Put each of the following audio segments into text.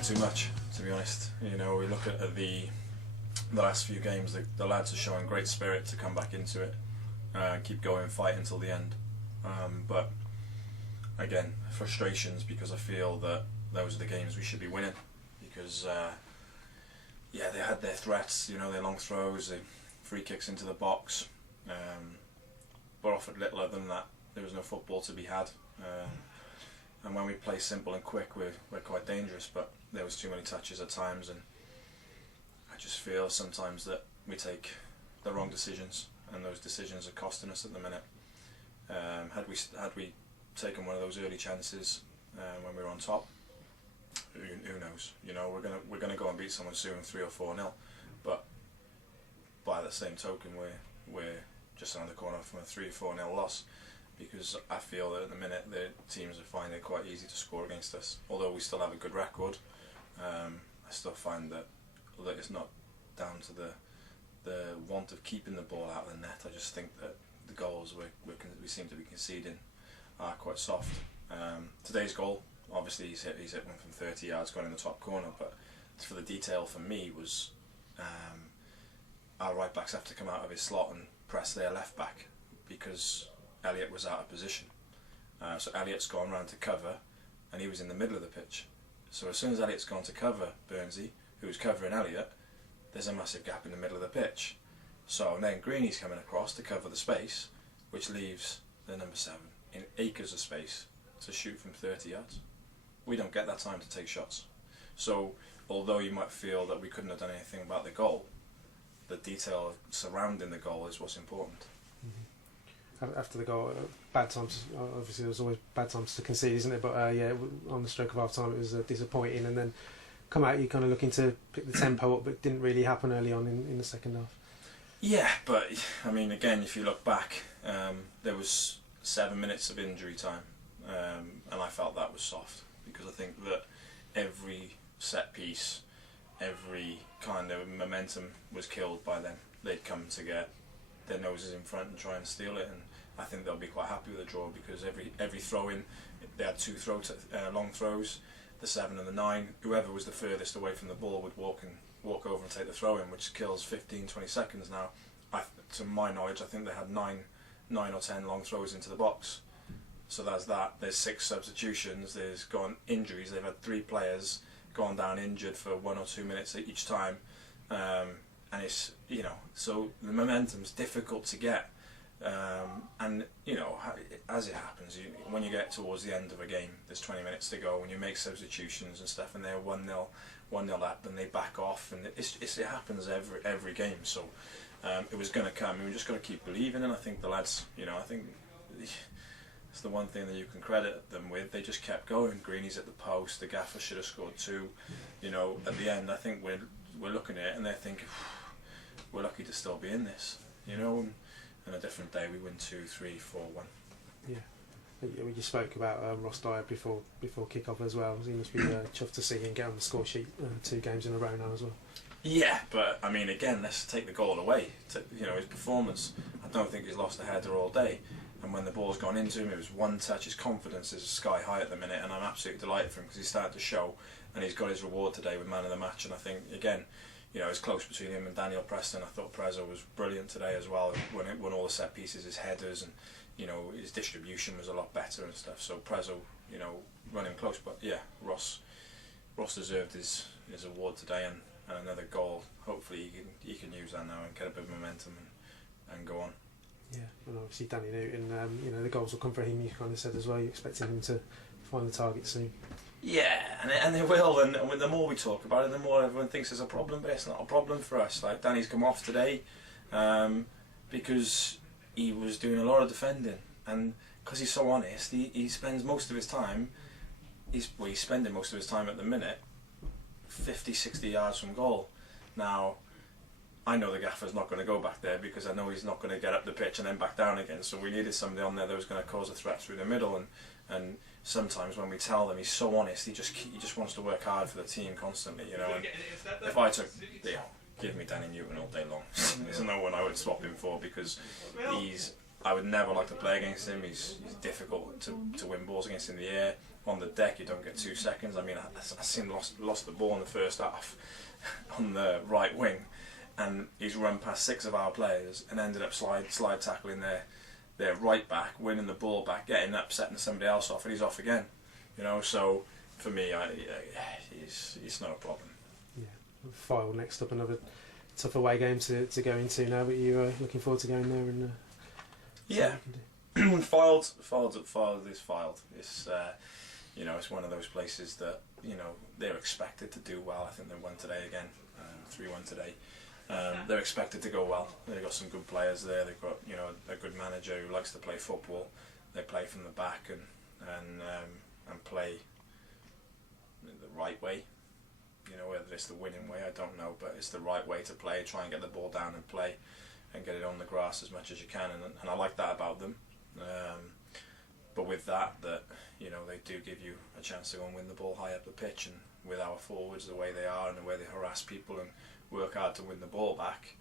expecting too much, to be honest. You know, we look at the last few games, the lads are showing great spirit to come back into it, keep going, fight until the end. But again, frustrations, because I feel that those are the games we should be winning, because they had their threats, you know, their long throws, the free kicks into the box, but offered little other than that. There was no football to be had, and when we play simple and quick, we're quite dangerous, but there was too many touches at times, and I just feel sometimes that we take the wrong decisions, and those decisions are costing us at the minute. Had we taken one of those early chances when we were on top, who knows? You know, we're gonna go and beat someone soon 3 or 4-0, but by the same token, we're just around the corner from a 3 or 4-0 loss, because I feel that at the minute the teams are finding it quite easy to score against us. Although we still have a good record, I still find that it's not down to the want of keeping the ball out of the net. I just think that the goals we seem to be conceding are quite soft. Today's goal, obviously he's hit one from 30 yards, gone in the top corner, but for the detail for me was our right backs have to come out of his slot and press their left back, because Elliott was out of position. So Elliott's gone round to cover, and he was in the middle of the pitch. So as soon as Elliott's gone to cover Burnsy, who's covering Elliott, there's a massive gap in the middle of the pitch. So then Greeny's coming across to cover the space, which leaves the number 7 in acres of space to shoot from 30 yards. We don't get that time to take shots. So although you might feel that we couldn't have done anything about the goal, the detail surrounding the goal is what's important. After the goal, bad times, obviously there's always bad times to concede, isn't it? But on the stroke of half time it was disappointing, and then come out, you're kind of looking to pick the tempo up, but it didn't really happen early on in the second half. Yeah, but I mean, again, if you look back, there was 7 minutes of injury time, and I felt that was soft, because I think that every set piece, every kind of momentum was killed by them. They'd come to get their noses in front and try and steal it, and I think they'll be quite happy with the draw, because every throw-in, they had 2 long throws, the 7 and the 9. Whoever was the furthest away from the ball would walk over and take the throw-in, which kills 15-20 seconds now. To my knowledge, I think they had 9 or 10 long throws into the box. So there's that. There's 6 substitutions. There's gone injuries. They've had 3 players gone down injured for 1 or 2 minutes each time, and it's, you know, so the momentum's difficult to get. And you know, as it happens, when you get towards the end of a game, there's 20 minutes to go, and you make substitutions and stuff, and they're 1-0 up, and they back off, and it happens every game. So it was going to come, and we just got to keep believing. And I think the lads, you know, I think it's the one thing that you can credit them with. They just kept going. Greeny's at the post. The gaffer should have scored 2. You know, at the end, I think we're looking at it, and they're thinking, we're lucky to still be in this. You know. And a different day, we win 2, 3, 4, 1. Yeah, you spoke about Ross Dyer before kick-off as well. He must be chuffed to see him get on the score sheet 2 games in a row now as well. Yeah, but I mean, again, let's take the goal away. You know, his performance, I don't think he's lost a header all day. And when the ball's gone into him, it was 1 touch. His confidence is sky high at the minute, and I'm absolutely delighted for him, because he's started to show, and he's got his reward today with man of the match. And I think, again, you know, it's close between him and Daniel Preston. I thought Prezzo was brilliant today as well, when it won all the set pieces, his headers, and you know, his distribution was a lot better and stuff. So Prezzo, you know, running close. But yeah, Ross deserved his award today, and another goal. Hopefully he can use that now and get a bit of momentum and go on. Yeah, and obviously Danny Newton, you know, the goals will come for him. You kind of said as well, you're expecting him to find the target soon. Yeah, and they will, and the more we talk about it, the more everyone thinks it's a problem, but it's not a problem for us. Like, Danny's come off today because he was doing a lot of defending, and because he's so honest, he spends most of his time, he's spending most of his time at the minute 50, 60 yards from goal. Now, I know the gaffer's not going to go back there, because I know he's not going to get up the pitch and then back down again, so we needed somebody on there that was going to cause a threat through the middle, and sometimes when we tell them, he's so honest, he just wants to work hard for the team constantly, you know. And if I took, give me Danny Newton all day long. There's no one I would swap him for, because I would never like to play against him. He's difficult to win balls against in the air. on the deck you don't get 2 seconds. I mean, I seen lost the ball in the first half on the right wing, and he's run past 6 of our players and ended up slide tackling their right back, winning the ball back, getting up, setting somebody else off, and he's off again. You know, so for me, he's not a problem. Yeah, File next up, another tough away game to go into now, but you're looking forward to going there and yeah. Filed is filed. It's you know, it's one of those places that, you know, they're expected to do well. I think they won today again, 3-1 today. They're expected to go well. They've got some good players there. They've got, you know, a good manager who likes to play football. They play from the back and play the right way. You know, whether it's the winning way, I don't know, but it's the right way to play. Try and get the ball down and play, and get it on the grass as much as you can. And I like that about them. But with that, you know, they do give you a chance to go and win the ball high up the pitch. And with our forwards, the way they are and the way they harass people and work hard to win the ball back,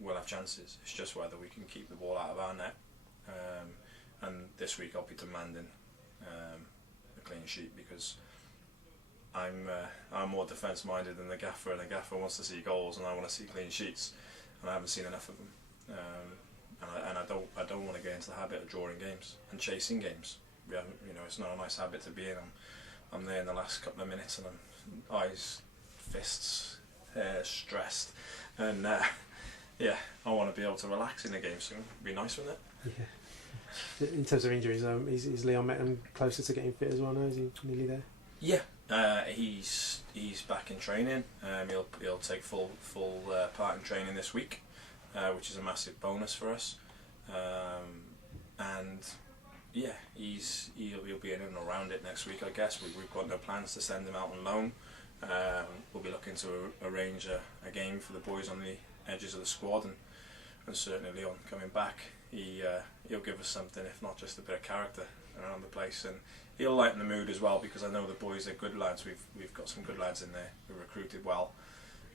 we'll have chances. It's just whether we can keep the ball out of our net. And this week I'll be demanding a clean sheet, because I'm more defence minded than the gaffer, and the gaffer wants to see goals and I want to see clean sheets, and I haven't seen enough of them. And I don't want to get into the habit of drawing games and chasing games. We haven't, you know, it's not a nice habit to be in. I'm there in the last couple of minutes and I'm eyes, fists, hair, stressed, and yeah, I want to be able to relax in the game. So it'd be nice, wouldn't it? Yeah. In terms of injuries, is Leon Metton closer to getting fit as well now? Is he nearly there? Yeah, he's back in training. He'll take full part in training this week, which is a massive bonus for us. And yeah, he'll be in and around it next week, I guess. We've got no plans to send him out on loan. We'll be looking to arrange a game for the boys on the edges of the squad, and certainly Leon coming back, he'll give us something, if not just a bit of character around the place, and he'll lighten the mood as well, because I know the boys are good lads. We've got some good lads in there who recruited well,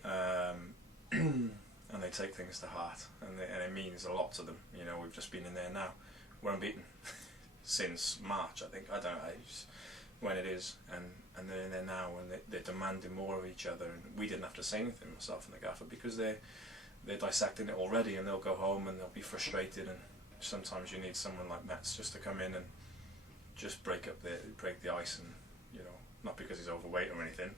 and they take things to heart, and it means a lot to them. You know, we've just been in there now. We're unbeaten since March, I think. I don't know when it is, and they're in there now, and they're demanding more of each other. And we didn't have to say anything, myself and the gaffer, because they're dissecting it already, and they'll go home and they'll be frustrated. And sometimes you need someone like Matt just to come in and just break the ice, and, you know, not because he's overweight or anything,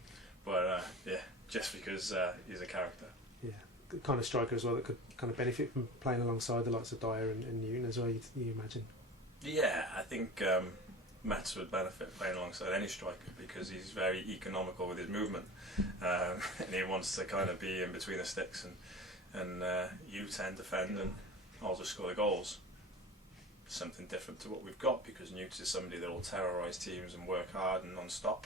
but yeah, just because he's a character. Yeah, the kind of striker as well that could kind of benefit from playing alongside the likes of Dyer and Newton as well. You imagine? Yeah, I think Mats would benefit playing alongside any striker, because he's very economical with his movement, and he wants to kind of be in between the sticks, and you 10 defend and I'll just score the goals. Something different to what we've got, because Newt is somebody that will terrorise teams and work hard and non-stop,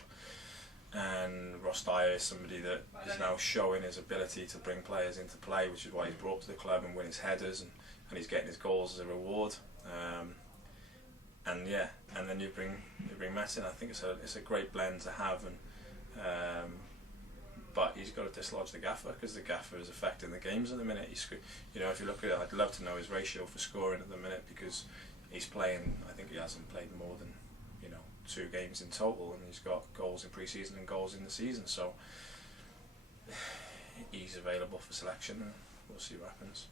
and Ross Dyer is somebody that is now showing his ability to bring players into play, which is why he's brought to the club and win his headers, and he's getting his goals as a reward. And yeah, and then you bring Matt in. I think it's a great blend to have, and but he's got to dislodge the gaffer, because the gaffer is affecting the games at the minute. You know, if you look at it, I'd love to know his ratio for scoring at the minute, because he's playing, I think he hasn't played more than, you know, 2 games in total, and he's got goals in pre-season and goals in the season, so he's available for selection, and we'll see what happens.